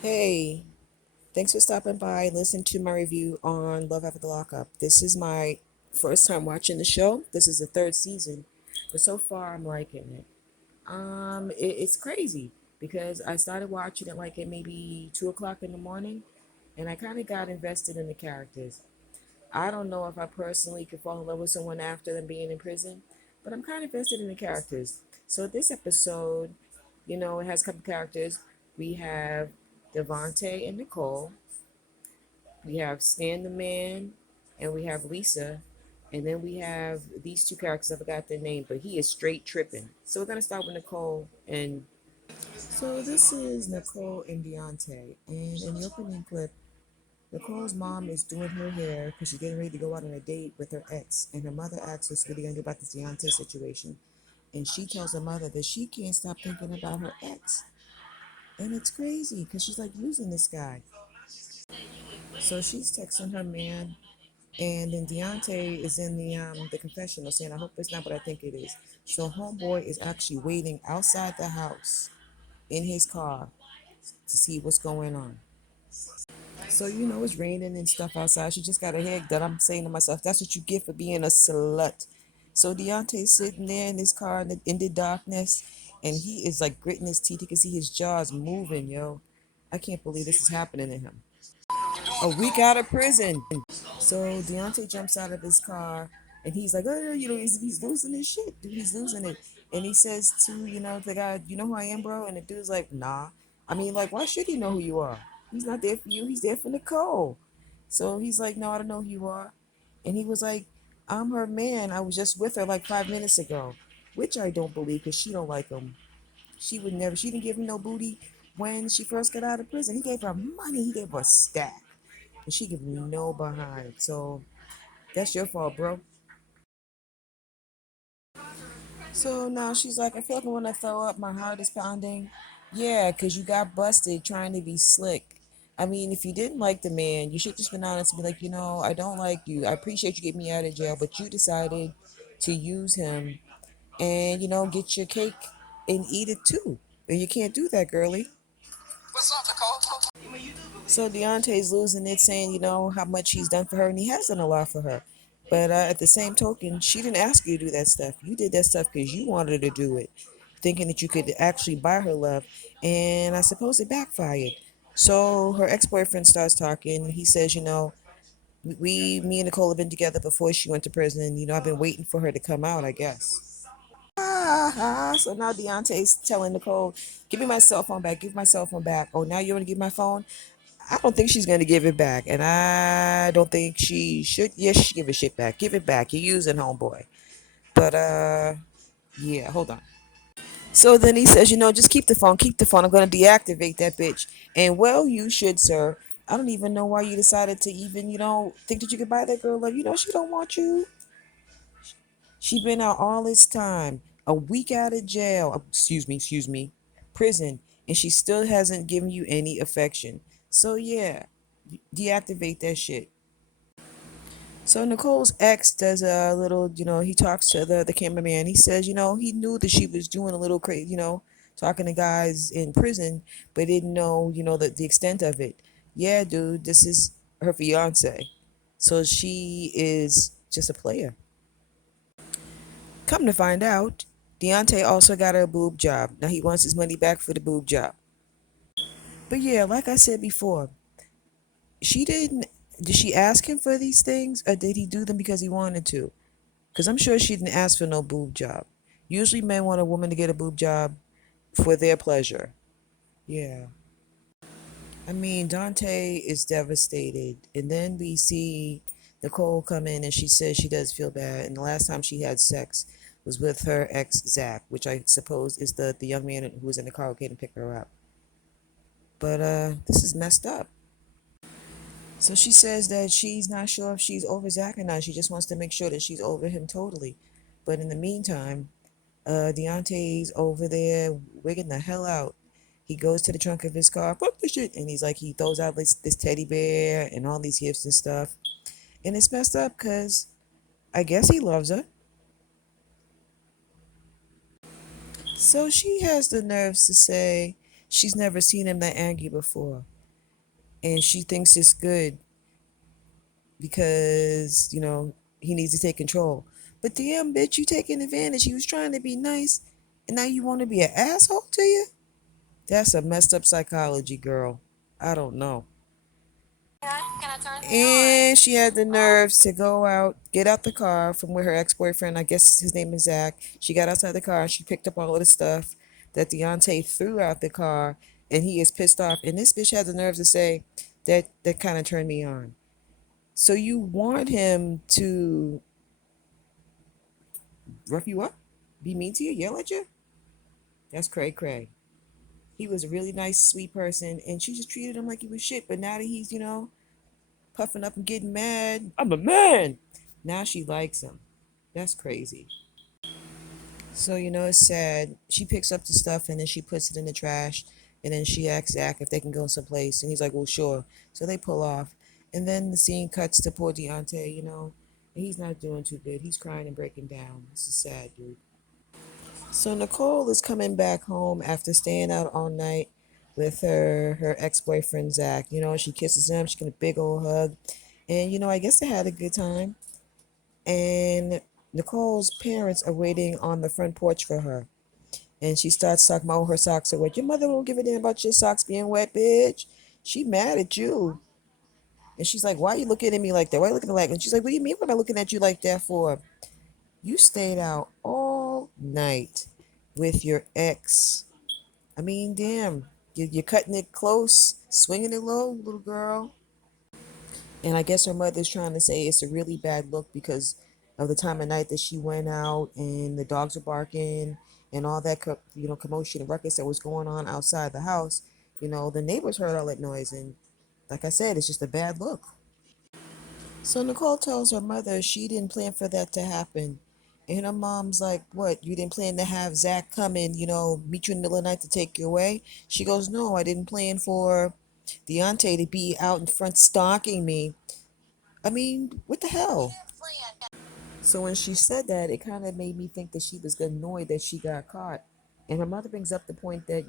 Hey, thanks for stopping by. Listen to my review on Love After the Lockup. This is my first time watching the show. This is the third season, but so far I'm liking it. It's crazy because I started watching it like at maybe 2 o'clock in the morning, and I kind of got invested in the characters. I don't know if I personally could fall in love with someone after them being in prison, but I'm kind of invested in the characters. So this episode, it has a couple characters. We have Devonte and Nicole. We have Stan the Man, and we have Lisa, and then we have these two characters. I forgot their name, but he is straight tripping. So we're gonna start with Nicole, and so this is Nicole and Deontay, and in the opening clip, Nicole's mom is doing her hair because she's getting ready to go out on a date with her ex, and her mother asks her what are you gonna do about this Deontay situation, and she tells her mother that she can't stop thinking about her ex, and it's crazy because she's like using this guy. So she's texting her man. And then Deontay is in the confessional saying, I hope it's not what I think it is. So homeboy is actually waiting outside the house in his car to see what's going on. So it's raining and stuff outside. She just got her hair done. I'm saying to myself, that's what you get for being a slut. So Deontay's sitting there in his car in the darkness, and he is like gritting his teeth. You can see his jaws moving, yo. I can't believe this is happening to him. A week out of prison. So Deontay jumps out of his car and he's like, oh, he's losing his shit, dude. He's losing it. And he says to, the guy, you know who I am, bro? And the dude's like, nah. I mean, like, why should he know who you are? He's not there for you. He's there for Nicole. So he's like, no, I don't know who you are. And he was like, I'm her man. I was just with her like 5 minutes ago, which I don't believe because she don't like him. She didn't give him no booty when she first got out of prison. He gave her money. He gave her a stack. And she gave me no behind. So that's your fault, bro. So now she's like, I feel like I want to throw up. My heart is pounding. Yeah, because you got busted trying to be slick. I mean, if you didn't like the man, you should just been honest and be like, I don't like you. I appreciate you getting me out of jail, but you decided to use him and, get your cake and eat it too. And you can't do that, girlie. So Deontay's losing it, saying, how much he's done for her, and he has done a lot for her. But at the same token, she didn't ask you to do that stuff. You did that stuff because you wanted to do it, thinking that you could actually buy her love. And I suppose it backfired. So her ex-boyfriend starts talking. He says, me and Nicole have been together before she went to prison. I've been waiting for her to come out, I guess. So now Deontay's telling Nicole, give me my cell phone back. Give my cell phone back. Oh, now you want to give my phone? I don't think she's going to give it back. And I don't think she should. Yes, she give a shit back. Give it back. You're using homeboy. But, yeah, hold on. So then he says, just keep the phone. Keep the phone. I'm going to deactivate that bitch. And, well, you should, sir. I don't even know why you decided to even, think that you could buy that girl love. She don't want you. She been out all this time. A week out of jail. Excuse me. Prison. And she still hasn't given you any affection. So, yeah, deactivate that shit. So Nicole's ex does a little, he talks to the cameraman. He says, he knew that she was doing a little crazy, talking to guys in prison, but didn't know, the extent of it. Yeah, dude, this is her fiance. So she is just a player. Come to find out, Deontay also got her a boob job. Now he wants his money back for the boob job. But yeah, like I said before, she didn't. Did she ask him for these things, or did he do them because he wanted to? Because I'm sure she didn't ask for no boob job. Usually men want a woman to get a boob job for their pleasure. Yeah. I mean, Dante is devastated. And then we see Nicole come in and she says she does feel bad. And the last time she had sex was with her ex, Zach, which I suppose is the young man who was in the car who came to pick her up. But this is messed up. So she says that she's not sure if she's over Zach or not. She just wants to make sure that she's over him totally. But in the meantime, Deontay's over there wigging the hell out. He goes to the trunk of his car, fuck this shit, and he throws out this teddy bear and all these gifts and stuff. And it's messed up because I guess he loves her. So she has the nerves to say she's never seen him that angry before. And she thinks it's good because, he needs to take control. But damn, bitch, you taking advantage. He was trying to be nice, and now you want to be an asshole to you? That's a messed up psychology, girl. I don't know. And she had the nerves to go out, get out the car from where her ex-boyfriend, I guess his name is Zach. She got outside the car and she picked up all of the stuff that Daonté threw out the car, and he is pissed off. And this bitch had the nerve to say that kind of turned me on. So you want him to rough you up, be mean to you, yell at you? That's cray cray. He was a really nice, sweet person, and she just treated him like he was shit. But now that he's, puffing up and getting mad, I'm a man. Now she likes him. That's crazy. So, it's sad. She picks up the stuff and then she puts it in the trash. And then she asks Zach if they can go someplace. And he's like, well, sure. So they pull off. And then the scene cuts to poor Daonté, and he's not doing too good. He's crying and breaking down. This is sad, dude. So Nicolle is coming back home after staying out all night with her ex-boyfriend Zach. She kisses him. She gets a big old hug. And, I guess they had a good time. And Nicole's parents are waiting on the front porch for her. And she starts talking about, oh, her socks are wet. Your mother won't give a damn about your socks being wet, bitch. She mad at you. And she's like, why are you looking at me like that? Why are you looking like that? And she's like, what do you mean what am I looking at you like that for? You stayed out all night with your ex. I mean, damn. You're cutting it close, swinging it low, little girl. And I guess her mother's trying to say it's a really bad look because of the time of night that she went out and the dogs were barking and all that, commotion and ruckus that was going on outside the house. The neighbors heard all that noise, and like I said, it's just a bad look. So Nicolle tells her mother she didn't plan for that to happen. And her mom's like, what, you didn't plan to have Zach come and, meet you in the middle of the night to take you away? She goes, no, I didn't plan for Daonté to be out in front stalking me. I mean, what the hell? So when she said that, it kind of made me think that she was annoyed that she got caught. And her mother brings up the point that,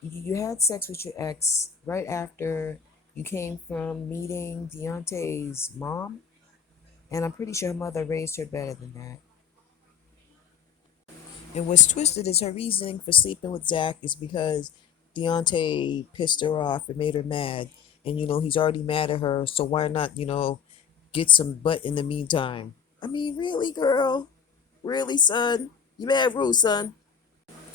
you had sex with your ex right after you came from meeting Daonté's mom. And I'm pretty sure her mother raised her better than that. And what's twisted is her reasoning for sleeping with Zach is because Daonté pissed her off and made her mad. And, he's already mad at her, so why not, get some butt in the meantime? I mean, really, girl? Really, son? You mad rude, son?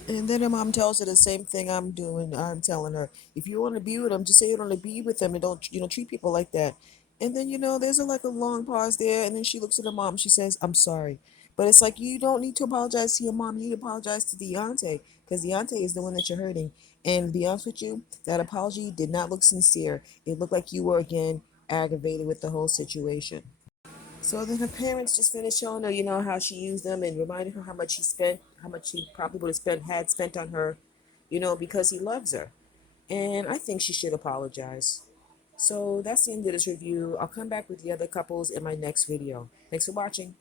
And then her mom tells her the same thing I'm doing. I'm telling her, if you want to be with him, just say you want to be with him and don't, treat people like that. And then, there's like a long pause there. And then she looks at her mom. She says, I'm sorry. But it's like, you don't need to apologize to your mom. You need to apologize to Daonté because Daonté is the one that you're hurting. And to be honest with you, that apology did not look sincere. It looked like you were, again, aggravated with the whole situation. So then her parents just finished showing her, how she used them and reminded her how much he spent, how much he probably would have had spent on her, because he loves her. And I think she should apologize. So that's the end of this review. I'll come back with the other couples in my next video. Thanks for watching.